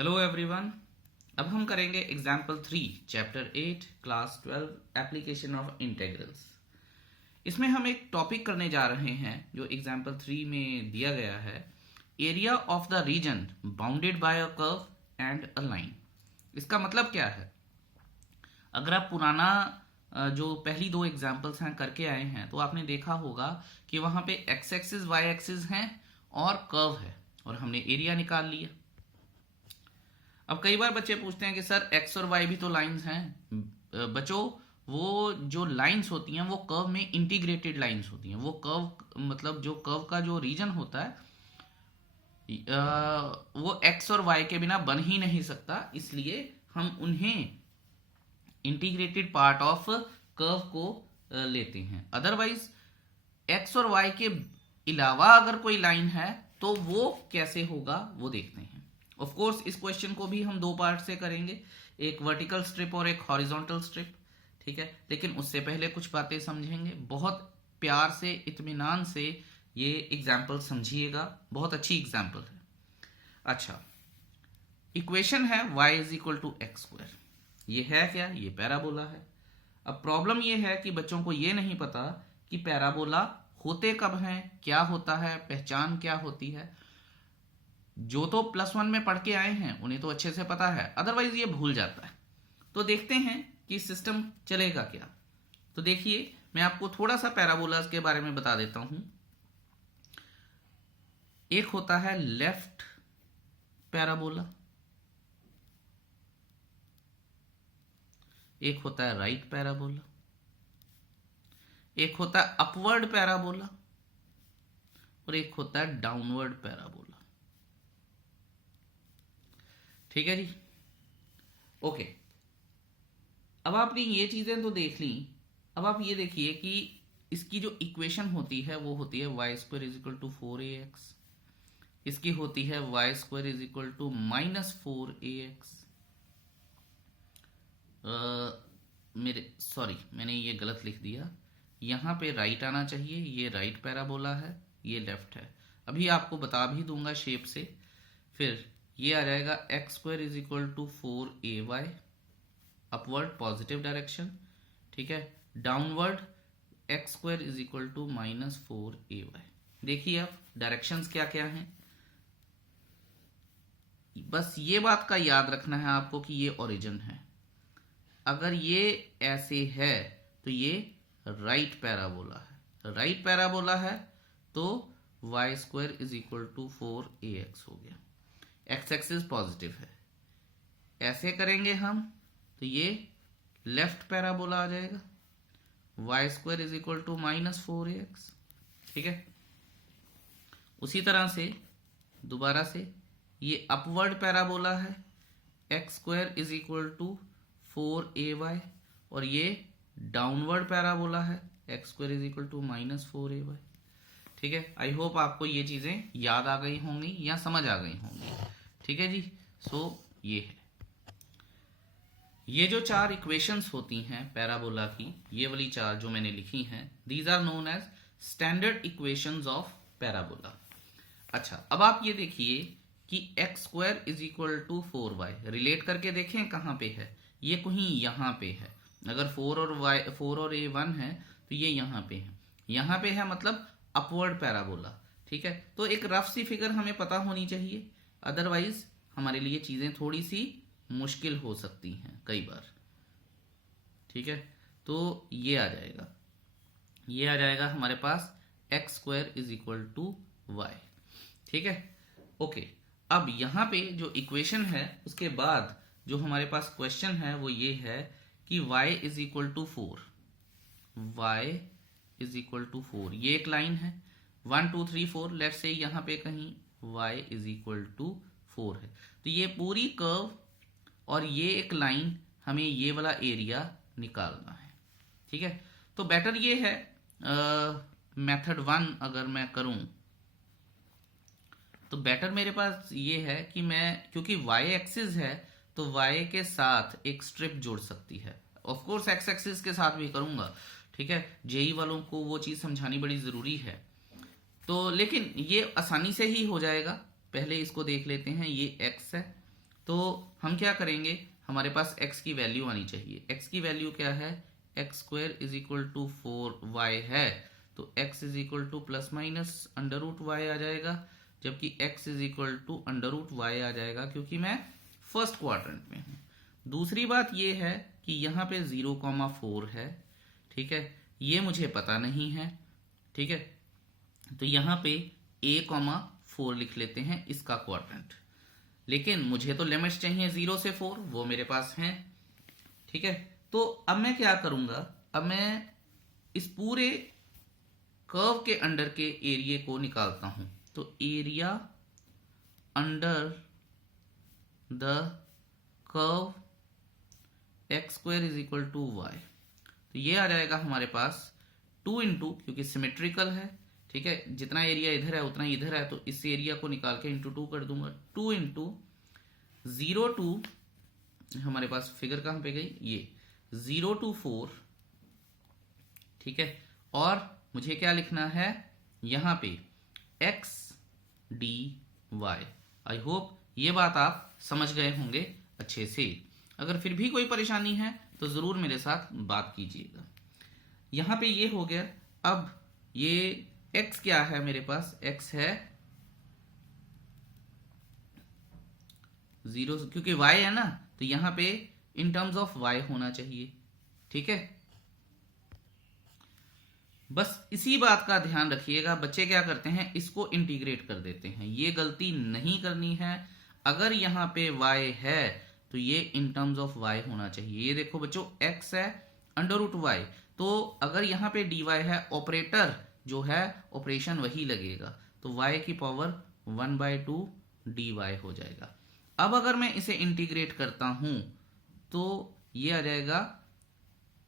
Hello everyone. अब हम करेंगे example 3 chapter 8 class 12 application of integrals. इसमें हम एक टॉपिक करने जा रहे हैं जो एग्जाम्पल 3 में दिया गया है, area of the reason bounded by a curve and a line. इसका मतलब क्या है? अगर आप पुराना जो पहली दो एग्जाम्पल्स हैं करके आए हैं तो आपने देखा होगा कि वहां पे एक्स एक्सिस वाई एक्सिस हैं और कर्व है और हमने एरिया निकाल लिया। अब कई बार बच्चे पूछते हैं कि सर एक्स और वाई भी तो लाइंस हैं। बच्चों, वो जो लाइंस होती हैं वो कर्व में इंटीग्रेटेड लाइंस होती हैं। वो कर्व मतलब जो कर्व का जो रीजन होता है वो एक्स और वाई के बिना बन ही नहीं सकता, इसलिए हम उन्हें इंटीग्रेटेड पार्ट ऑफ कर्व को लेते हैं। अदरवाइज एक्स और वाई के अलावा अगर कोई लाइन है तो वो कैसे होगा वो देखते हैं। ऑफ कोर्स इस क्वेश्चन को भी हम दो पार्ट से करेंगे, एक वर्टिकल स्ट्रिप और एक हॉरिजॉन्टल स्ट्रिप, ठीक है। लेकिन उससे पहले कुछ बातें समझेंगे। बहुत प्यार से इत्मीनान से ये एग्जाम्पल समझिएगा, बहुत अच्छी एग्जाम्पल है। अच्छा, इक्वेशन है y is equal to x square. ये है क्या? ये पैराबोला है। अब प्रॉब्लम ये है कि बच्चों को ये नहीं पता कि पैराबोला होते कब हैं, क्या होता है, पहचान क्या होती है। जो तो +1 में पढ़ के आए हैं उन्हें तो अच्छे से पता है, अदरवाइज ये भूल जाता है। तो देखते हैं कि सिस्टम चलेगा क्या। तो देखिए, मैं आपको थोड़ा सा पैराबोलास के बारे में बता देता हूं। एक होता है लेफ्ट पैराबोला, एक होता है राइट पैराबोला, एक होता है अपवर्ड पैराबोला और एक होता है डाउनवर्ड पैराबोला। ठीक है जी, ओके। अब आपने ये चीजें तो देख ली। अब आप ये देखिए कि इसकी जो इक्वेशन होती है वो होती है y square is equal to 4ax। इसकी होती है y square is equal to -4ax। मैंने ये गलत लिख दिया। यहाँ पे राइट आना चाहिए, ये राइट पैराबोला है, ये लेफ्ट है। अभी आपको बता भी दूंगा शेप से। फिर ये आ जाएगा x square is equal to 4ay, upward positive direction, ठीक है। Downward x square is equal to -4ay। देखिए अब डायरेक्शंस क्या क्या हैं। बस ये बात का याद रखना है आपको कि ये ओरिजिन है। अगर ये ऐसे है तो ये राइट पैराबोला है। राइट पैराबोला है तो y square is equal to 4ax हो गया। एक्स एक्सिस पॉजिटिव है। ऐसे करेंगे हम तो ये लेफ्ट पैराबोला आ जाएगा, y square is equal to -4ax, ठीक है। उसी तरह से दोबारा से ये अपवर्ड पैराबोला है, x square is equal to 4ay, और ये डाउनवर्ड पैराबोला है, x square is equal to -4ay, ठीक है। आई होप आपको ये चीजें याद आ गई होंगी या समझ आ गई होंगी, ठीक है जी। सो ये है, ये जो चार इक्वेशंस होती हैं पैराबोला की, ये वाली चार जो मैंने लिखी हैं, these are known as standard equations of parabola. अच्छा, अब आप ये देखिए कि x square is equal to 4y relate करके देखें कहाँ पे है। ये कहीं यहाँ पे है। अगर 4 और a 1 है तो ये यहाँ पे है। यहाँ पे है मतलब अपवर्ड पैराबोला, ठीक है। तो एक रफ सी फिगर हमें पता होनी चाहिए, अदरवाइज हमारे लिए चीजें थोड़ी सी मुश्किल हो सकती हैं कई बार, ठीक है। तो ये आ जाएगा हमारे पास X square is equal to Y, ठीक है, ओके। अब यहाँ पे जो इक्वेशन है उसके बाद जो हमारे पास क्वेश्चन है वो ये है कि y is equal to 4, y is equal to 4, ये एक लाइन है 1 2 3 4। लेट्स से यहाँ पे कहीं y इज इक्वल टू 4 है, तो ये पूरी कर्व और ये एक लाइन, हमें ये वाला एरिया निकालना है, ठीक है। तो बेटर ये है मेथड 1 अगर मैं करूं तो बेटर मेरे पास ये है कि मैं, क्योंकि y एक्सिस है तो y के साथ एक स्ट्रिप जोड़ सकती है। ऑफ कोर्स एक्स एक्सिस के साथ भी करूंगा, ठीक है। जेई वालों को वो चीज समझानी बड़ी जरूरी है। तो लेकिन ये आसानी से ही हो जाएगा। पहले इसको देख लेते हैं, ये x है तो हम क्या करेंगे, हमारे पास x की वैल्यू आनी चाहिए। x की वैल्यू क्या है, x² is equal to 4y है, तो x is equal to plus minus under root Y आ जाएगा, जबकि x is equal to under root Y आ जाएगा, क्योंकि मैं फर्स्ट क्वाड्रेंट में हूँ। दूसरी बात ये है कि यहाँ पे 0,4 है, ठीक है, ये मुझे पता नहीं है, ठीक है, तो यहाँ पे a,4 लिख लेते हैं इसका क्वाड्रेंट। लेकिन मुझे तो लिमिट्स चाहिए 0 से 4, वो मेरे पास हैं, ठीक है। तो अब मैं क्या करूंगा, अब मैं इस पूरे कर्व के अंडर के एरिया को निकालता हूं। तो area under the curve x² is equal to y, तो ये आ जाएगा हमारे पास 2 इंटू, क्योंकि सिमेट्रिकल है, ठीक है, जितना एरिया इधर है उतना इधर है, तो इस एरिया को निकाल के इंटू 2 कर दूंगा। 2 इंटू 0 टू, हमारे पास फिगर कहां पे गई, ये 0 to 4, ठीक है, और मुझे क्या लिखना है यहां पे x dy। आई होप ये बात आप समझ गए होंगे अच्छे से। अगर फिर भी कोई परेशानी है तो जरूर मेरे साथ बात कीजिएगा। यहां पे ये हो गया। अब ये x क्या है, मेरे पास x है 0, क्योंकि y है ना, तो यहां पे इन टर्म्स ऑफ y होना चाहिए, ठीक है। बस इसी बात का ध्यान रखिएगा। बच्चे क्या करते हैं, इसको इंटीग्रेट कर देते हैं, ये गलती नहीं करनी है। अगर यहाँ पे y है तो ये इन टर्म्स ऑफ y होना चाहिए। ये देखो बच्चों, x है अंडर रूट वाई, तो अगर यहाँ पे dy है, ऑपरेटर जो है ऑपरेशन वही लगेगा, तो y की पावर 1/2 dy हो जाएगा। अब अगर मैं इसे इंटीग्रेट करता हूं तो ये आ जाएगा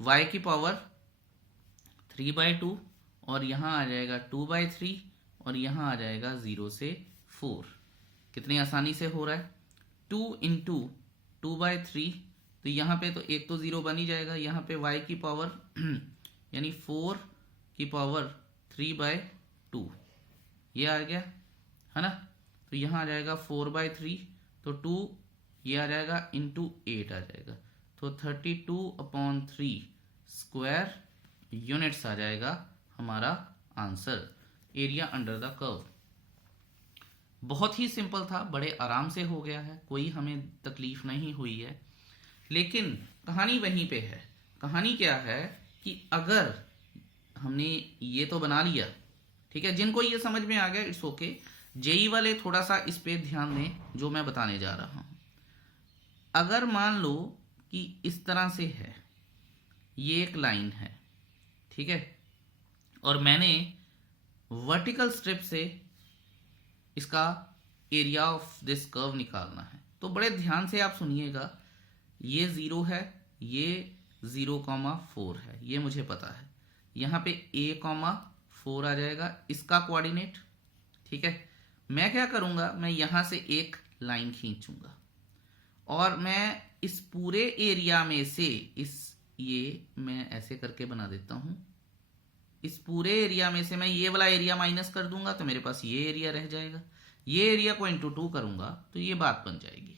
y की पावर 3/2, और यहां आ जाएगा 2/3, और यहां आ जाएगा 0 से 4। कितनी आसानी से हो रहा है, 2 इंटू 2/3, तो यहां पे तो एक तो 0 बन ही जाएगा, यहां पे y की पावर यानी 4 की पावर 3/2 ये आ गया, है ना। तो यहां आ जाएगा 4/3, तो 2 ये आ जाएगा इंटू 8 आ जाएगा, तो 32/3 स्क्वायर यूनिट्स आ जाएगा हमारा answer, area under the curve. बहुत ही सिंपल था, बड़े आराम से हो गया है, कोई हमें तकलीफ नहीं हुई है। लेकिन कहानी वहीं पे है। कहानी क्या है कि अगर हमने ये तो बना लिया, ठीक है, जिनको ये समझ में आ गया इट्स ओके। जेई वाले थोड़ा सा इस पे ध्यान दें जो मैं बताने जा रहा हूं। अगर मान लो कि इस तरह से है, ये एक लाइन है, ठीक है, और मैंने वर्टिकल स्ट्रिप से इसका एरिया ऑफ दिस कर्व निकालना है, तो बड़े ध्यान से आप सुनिएगा। ये 0 है, ये 0,4 है, ये मुझे पता है। यहां पे a,4 आ जाएगा इसका कोऑर्डिनेट, ठीक है। मैं क्या करूंगा, मैं यहां से एक लाइन खींचूंगा और मैं इस पूरे एरिया में से ये मैं ऐसे करके बना देता हूं। इस पूरे एरिया में से मैं ये वाला एरिया माइनस कर दूंगा, तो मेरे पास ये एरिया रह जाएगा। ये एरिया को इंटू 2 करूंगा तो ये बात बन जाएगी।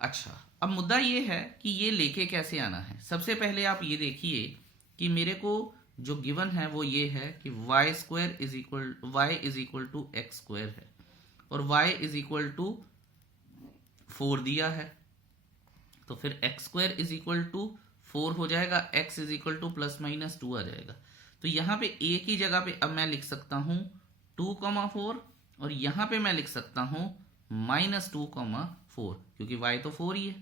अच्छा, अब मुद्दा ये है कि ये लेके कैसे आना है। सबसे पहले आप ये देखिए कि मेरे को जो गिवन है वो ये है कि y² is equal to x² है, और y इज इक्वल टू 4 दिया है, तो फिर x² इज इक्वल टू 4 हो जाएगा, x is equal to plus minus 2 आ जाएगा। तो यहां पे a की जगह पे अब मैं लिख सकता हूं 2,4, और यहां पे मैं लिख सकता हूं -2,4, क्योंकि y तो 4 ही है,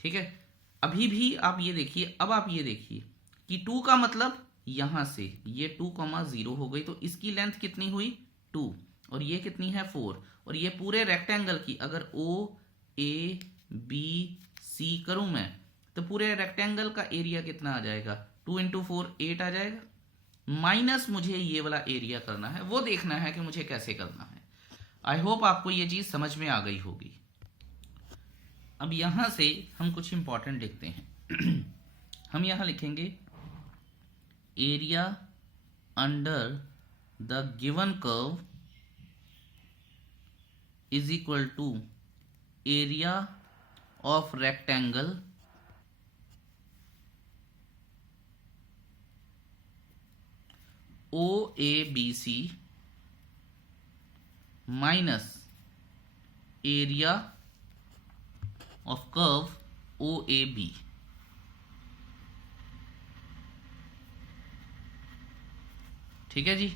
ठीक है। अभी भी आप ये देखिए, अब आप ये देखिए कि 2 का मतलब यहां से ये 2,0 हो गई, तो इसकी लेंथ कितनी हुई 2, और ये कितनी है 4, और ये पूरे रेक्टेंगल की अगर OABC करूं मैं, तो पूरे रेक्टेंगल का एरिया कितना आ जाएगा, 2 इंटू 4 8 आ जाएगा, माइनस मुझे ये वाला एरिया करना है, वो देखना है कि मुझे कैसे करना है। आई होप आपको ये चीज समझ में आ गई होगी। अब यहां से हम कुछ इंपॉर्टेंट लिखते हैं। हम यहां लिखेंगे area under the given curve is equal to area of rectangle OABC minus area of curve OAB। ठीक है जी।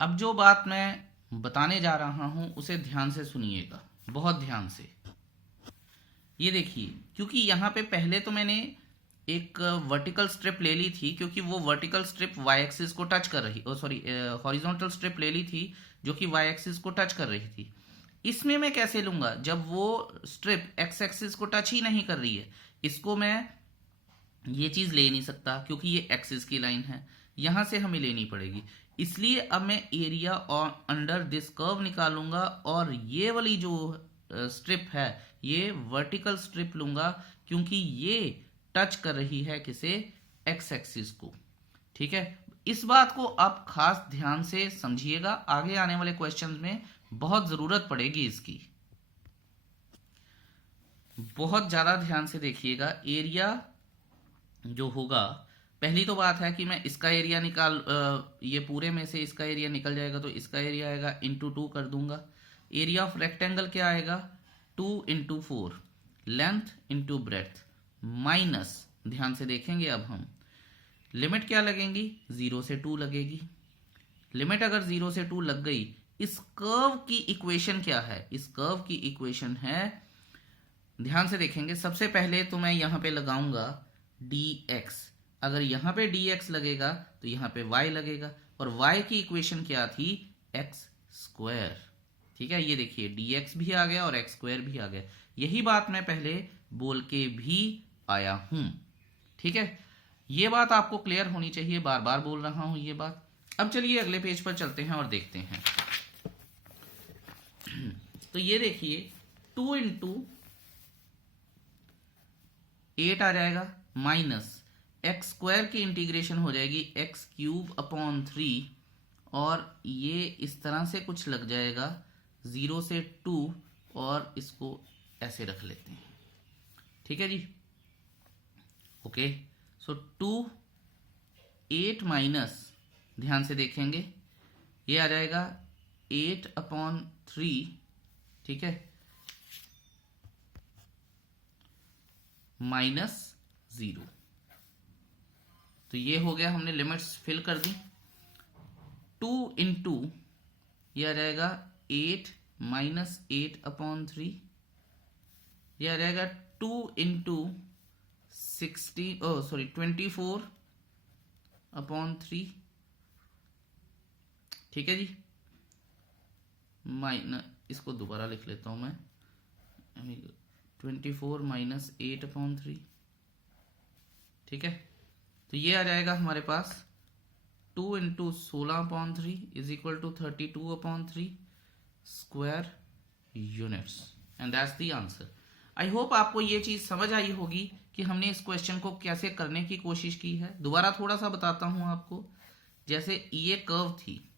अब जो बात मैं बताने जा रहा हूं उसे ध्यान से सुनिएगा, बहुत ध्यान से। ये देखिए, क्योंकि यहां पे पहले तो मैंने एक वर्टिकल स्ट्रिप ले ली थी, क्योंकि वो वर्टिकल स्ट्रिप वाई एक्सिस को टच कर रही, हॉरिजॉन्टल स्ट्रिप ले ली थी जो कि वाई एक्सिस को टच कर रही थी। इसमें मैं कैसे लूंगा जब वो स्ट्रिप एक्स एक्सिस को टच ही नहीं कर रही है? इसको मैं ये चीज ले नहीं सकता क्योंकि ये एक्सिस की लाइन है, यहां से हमें लेनी पड़ेगी। इसलिए अब मैं एरिया और अंडर दिस कर्व निकालूंगा और ये वाली जो स्ट्रिप है ये वर्टिकल स्ट्रिप लूंगा, क्योंकि ये टच कर रही है किसे? एक्स एक्सिस को। ठीक है, इस बात को आप खास ध्यान से समझिएगा, आगे आने वाले क्वेश्चंस में बहुत जरूरत पड़ेगी इसकी। बहुत ज्यादा ध्यान से देखिएगा। एरिया जो होगा, पहली तो बात है कि मैं इसका एरिया ये पूरे में से इसका एरिया निकल जाएगा तो इसका एरिया आएगा इंटू 2 कर दूंगा। एरिया ऑफ रेक्टेंगल क्या आएगा? 2 into 4, length into breadth, minus, ध्यान से देखेंगे अब हम, लिमिट क्या लगेंगी? 0 से 2 लगेगी। लिमिट अगर 0 से 2 लग गई, इस कर्व की इक्वेशन क्या है? इस कर्व की इक्वेशन है, ध्यान से देखेंगे, सबसे पहले तो मैं यहां पे लगाऊंगा dx। अगर यहां पे dx लगेगा तो यहां पे y लगेगा, और y की इक्वेशन क्या थी? x square. ठीक है, ये देखिए dx भी आ गया और x स्क्वायर भी आ गया। यही बात मैं पहले बोल के भी आया हूं। ठीक है, ये बात आपको क्लियर होनी चाहिए, बार बार बोल रहा हूं ये बात। अब चलिए अगले पेज पर चलते हैं और देखते हैं। तो ये देखिए 2 इंटू 8 आ जाएगा, माइनस एक्स स्क्वायर की इंटीग्रेशन हो जाएगी एक्स क्यूब अपॉन 3, और ये इस तरह से कुछ लग जाएगा 0 से 2, और इसको ऐसे रख लेते हैं। ठीक है जी, ओके। सो 2 8 माइनस, ध्यान से देखेंगे, ये आ जाएगा 8 अपॉन 3। ठीक है, माइनस 0। तो ये हो गया, हमने लिमिट्स फिल कर दी। 2 इंटू ये आ जाएगा 8 माइनस 8 अपॉन 3, ये आ जाएगा 2 इंटू 24 अपॉन 3। ठीक है जी, इसको दोबारा लिख लेता हूं मैं, 24 माइनस 8 अपॉन 3। ठीक है, तो ये आ जाएगा हमारे पास 2 into 16 upon 3 is equal to 32 upon 3 square units, and that's the answer. I hope आपको ये चीज समझ आई होगी कि हमने इस क्वेश्चन को कैसे करने की कोशिश की है। दोबारा थोड़ा सा बताता हूं आपको। जैसे ये कर्व थी,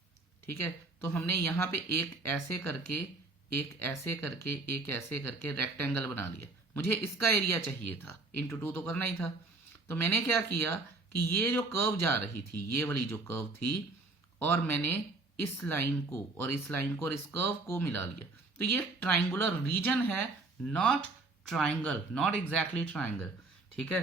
ठीक है, तो हमने यहाँ पे एक ऐसे करके, एक ऐसे करके, एक ऐसे करके रेक्टेंगल बना लिया। मुझे इसका एरिया चाहिए था, इंटू 2 तो करना ही था। तो मैंने क्या किया कि ये जो कर्व जा रही थी, ये वाली जो कर्व थी, और मैंने इस लाइन को और इस लाइन को और इस कर्व को मिला लिया। तो ये ट्राइंगुलर रीजन है, not triangle, not exactly triangle. ठीक है,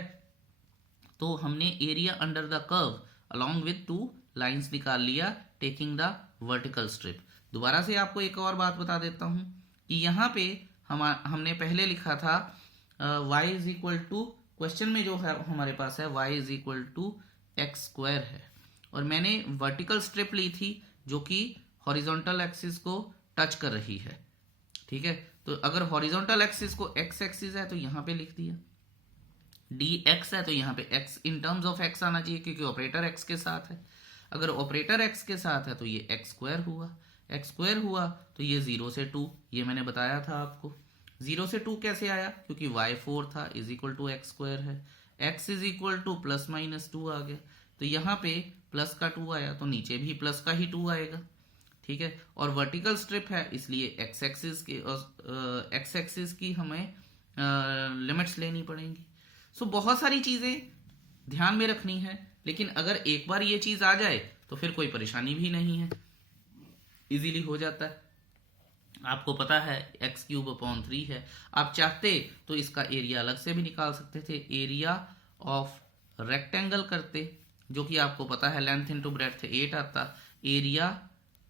तो हमने area under the curve along with 2 lines निकाल लिया, टेकिंग द वर्टिकल स्ट्रिप। दोबारा से आपको एक और बात बता देता हूं कि यहाँ पे हमने पहले लिखा था y is equal to, question में जो है हमारे पास है y is equal to x square है, और मैंने वर्टिकल स्ट्रिप ली थी जो कि हॉरिजॉन्टल एक्सिस को टच कर रही है। ठीक है, तो अगर हॉरिजॉन्टल एक्सिस को x एक्सिस है तो यहाँ पे लिख दिया, dx है तो यहाँ पे x in terms of x आना चाहिए क्योंकि ऑपरेटर x के साथ है। अगर ऑपरेटर x के साथ है तो ये एक्स स्क्वायर हुआ, एक्स स्क्वायर हुआ तो ये 0 से 2, ये मैंने बताया था आपको। 0 से 2 कैसे आया? क्योंकि y4 था, is equal to x square है, x is equal to plus minus 2 आ गया, तो यहाँ पे प्लस का 2 आया तो नीचे भी प्लस का ही 2 आएगा। ठीक है, और वर्टिकल स्ट्रिप है इसलिए एक्स एक्सिस की हमें लिमिट्स लेनी पड़ेंगी। सो बहुत सारी चीज़ें ध्यान में रखनी है, लेकिन अगर एक बार ये चीज़ आ जाए तो फिर कोई परेशानी भी नहीं है, इजीली हो जाता है। आपको पता है x³/3 है, आप चाहते तो इसका एरिया अलग से भी निकाल सकते थे, एरिया ऑफ रेक्टेंगल करते, जो कि आपको पता है लेंथ इंटू ब्रेड्थ 8 आता, एरिया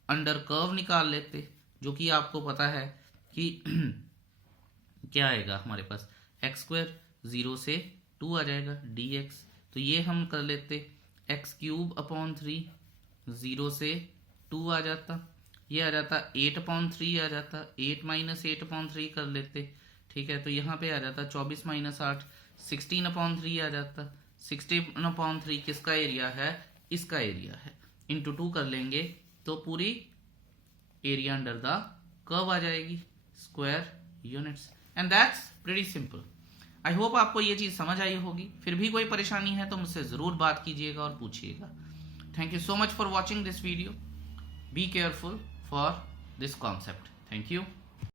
अंडर कर्व निकाल लेते, जो कि आपको पता है कि क्या आएगा हमारे पास x², 0 से 2 आ जाएगा dx, तो ये हम कर लेते x³/3, 0 से 2 आ जाता, ये आ जाता 8/3 आ जाता, 8 - 8/3 कर लेते, ठीक है। तो यहाँ पे आ जाता 24 - 8, 16/3 आ जाता, 16/3 किसका एरिया है, इसका एरिया है, इंटू 2 कर लेंगे तो पूरी एरिया अंडर द कर्व आ जाएगी, square units, and that's pretty simple. I hope आपको ये चीज़ समझ आई होगी। फिर भी कोई परेशानी है तो मुझसे ज़रूर बात कीजिएगा और पूछिएगा। Thank you so much for watching this video. Be careful for this concept. Thank you.